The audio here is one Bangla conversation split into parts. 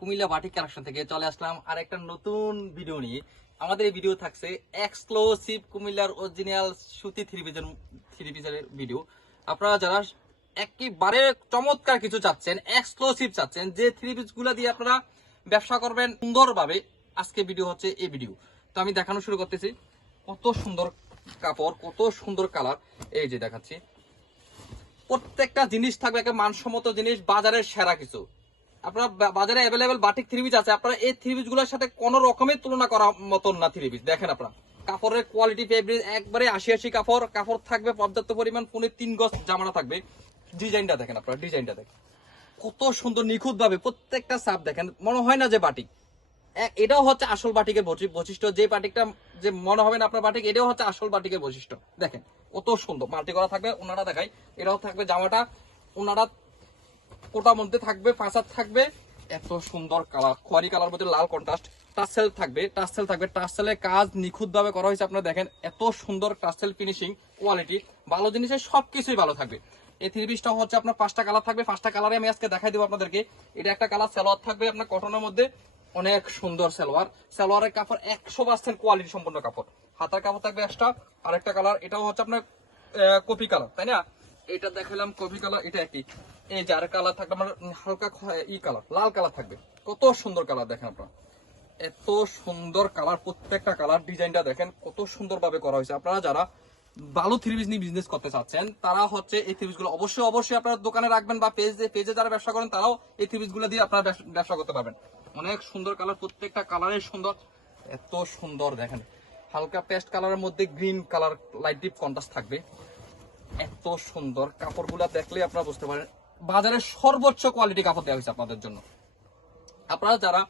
কুমিল্লা থেকে চলে আসলাম নতুন ভিডিও নিয়ে। আমাদের ভিডিও থাকছে কুমিল্লার ভিডিও আপনারা যারা চমৎকার কিছু চাচ্ছেন এক্সক্লুসিভ চাচ্ছেন, যে থ্রি পিসগুলা দিয়ে আপনারা ব্যবসা করবেন সুন্দরভাবে, আজকে ভিডিও হচ্ছে এই ভিডিও তো আমি দেখানো শুরু করতেছি। কত সুন্দর কাপড়, কত সুন্দর কালার এই যে দেখাচ্ছি। প্রত্যেকটা জিনিস থাকবে, একটা মানসম্মত জিনিস, বাজারের সেরা কিছু। আপনার বাজারে অ্যাভেলেবেল বাটিক থ্রি পিস আছে, আপনারা এই থ্রি পিসগুলোর সাথে কোনো রকমের তুলনা করার মতন না থ্রি পিস দেখেন আপনারা, কাপড়ের কোয়ালিটি ফেব্রিক একবারে আশি আশি কাপড় কাপড় থাকবে পর্যাপ্ত পরিমাণ ফোনে তিন গজ জামাটা থাকবে। ডিজাইনটা দেখেন আপনারা, ডিজাইনটা দেখেন। কত সুন্দর নিখুঁত ভাবে প্রত্যেকটা সাপ দেখেন, মনে হয় না যে বাটিক। এটাও হচ্ছে আসল বাটিকের বৈশিষ্ট্য। যে বাটিকটা, যে মনে হবে না আপনার বাটিক, এটাও হচ্ছে আসল বাটিকের বৈশিষ্ট্য। দেখেন, কত সুন্দর। মাল্টি করা থাকবে ওনারা দেখাই। এটাও থাকবে জামাটা। ওনারা কোটার মধ্যে থাকবে ফাঁসার থাকবে। এত সুন্দর কালার, খোয়ারি কালার মধ্যে লাল কন্ট্রাস্ট টাসেল থাকবে টাসেল থাকবে। টাসেলের কাজ নিখুঁত ভাবে করা হয়েছে আপনারা দেখেন। এত সুন্দর টাসেল ফিনিশিং কোয়ালিটি ভালো জিনিসের সবকিছুই ভালো থাকবে। এই থ্রি পিসটা হচ্ছে আপনার পাঁচটা কালার থাকবে। পাঁচটা কালারে আমি আজকে দেখাই দেবো আপনাদেরকে। এটা একটা কালার, সালোয়ার থাকবে আপনার কটনের মধ্যে। অনেক সুন্দর সালোয়ার। সালোয়ারের কাপড় একশো পার্সেন্ট কোয়ালিটি সম্পন্ন কাপড়। হাতার কাপড় থাকবে এক্সট্রা আরেকটা কালার এটাও হচ্ছে আপনার কপি কালার তাই না? এটা দেখালাম কপি কালার এটা একই। এই যার কালার থাকবে আমার হালকা ই কালার লাল কালার থাকবে। কত সুন্দর কালার দেখেন আপনারা। এত সুন্দর কালার প্রত্যেকটা কালার ডিজাইনটা দেখেন, কত সুন্দর ভাবে করা হয়েছে। আপনারা যারা ভালো থ্রি পিস নিয়ে বিজনেস করতে চাচ্ছেন, তারা হচ্ছে এই থ্রি গুলো অবশ্যই অবশ্যই আপনারা দোকানে রাখবেন বা পেজে পেজে যারা ব্যবসা করেন, তারাও এই থ্রি গুলো দিয়ে আপনারা ব্যবসা করতে পারবেন। অনেক সুন্দর কালার, প্রত্যেকটা কালারের সুন্দর। এত সুন্দর, দেখেন। হালকা পেস্ট কালারের মধ্যে green colour, light deep contrast থাকবে। এত সুন্দর কাপড়গুলা দেখলে আপনারা বুঝতে পারেন বাজারের সর্বোচ্চ কোয়ালিটি কাপড় দেওয়া হয়েছে আপনাদের জন্য। আপনারা যারা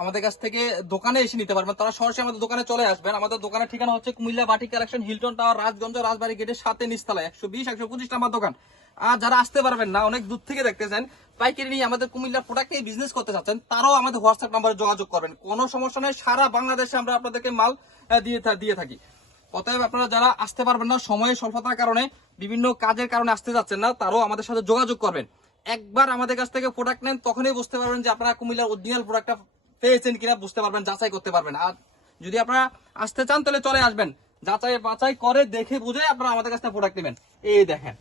আমাদের কাছ থেকে দোকানে এসে নিতে পারবেন, তারা সরাসরি আমাদের দোকানে চলে আসবেন। আমাদের দোকানের ঠিকানা হচ্ছে কুমিল্লা বাটি collection, Hilton tower, Rajganj Rajbari গেটের সাথে নিস্তালা একশো বিশ, একশো পঁচিশ নাম্বার দোকান। আর যারা আসতে পারবেন না, অনেক দূর থেকে দেখতেছেন, পাইকারি নিয়ে আমাদের কুমিল্লা প্রোডাক্ট নিয়ে বিজনেস করতে চাচ্ছেন, তারাও আমাদের হোয়াটসঅ্যাপ নাম্বারে যোগাযোগ করবেন। কোনো সমস্যা নেই, সারা বাংলাদেশে আমরা আপনাদেরকে মাল দিয়ে থাকি। অতএব আপনারা যারা আসতে পারবেন না সময়ের স্বল্পতার কারণে, বিভিন্ন কাজের কারণে আসতে যাচ্ছেন না, তারাও আমাদের সাথে যোগাযোগ করবেন। একবার আমাদের কাছ থেকে প্রোডাক্ট নেন, তখনই বুঝতে পারবেন যে আপনারা কুমিল্লার অরিজিনাল প্রোডাক্টটা পেয়েছেন কিনা, বুঝতে পারবেন, যাচাই করতে পারবেন। আর যদি আপনারা আসতে চান, তাহলে চলে আসবেন। যাচাই বাছাই করে দেখে বুঝে আপনারা আমাদের কাছ থেকে প্রোডাক্ট নেবেন। এই দেখেন।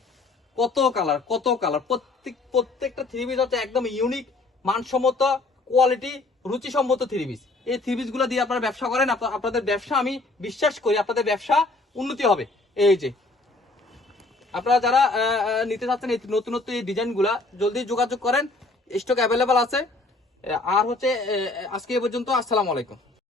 কত কালার কত কালার প্রত্যেক প্রত্যেকটা থ্রি পিস হচ্ছে একদম ইউনিক মানসম্মত কোয়ালিটি রুচিসম্মত থ্রি পিস এই থ্রি পিসগুলো দিয়ে আপনারা ব্যবসা করেন, আপনা- আপনাদের ব্যবসা আমি বিশ্বাস করি, আপনাদের ব্যবসা উন্নতি হবে। এই যে, আপনারা যারা নিতে চাচ্ছেন এই নতুন নতুন এই ডিজাইনগুলা, জলদি যোগাযোগ করেন স্টক অ্যাভেলেবল আছে। আর হচ্ছে আজকে এ পর্যন্ত, আসসালামু আলাইকুম।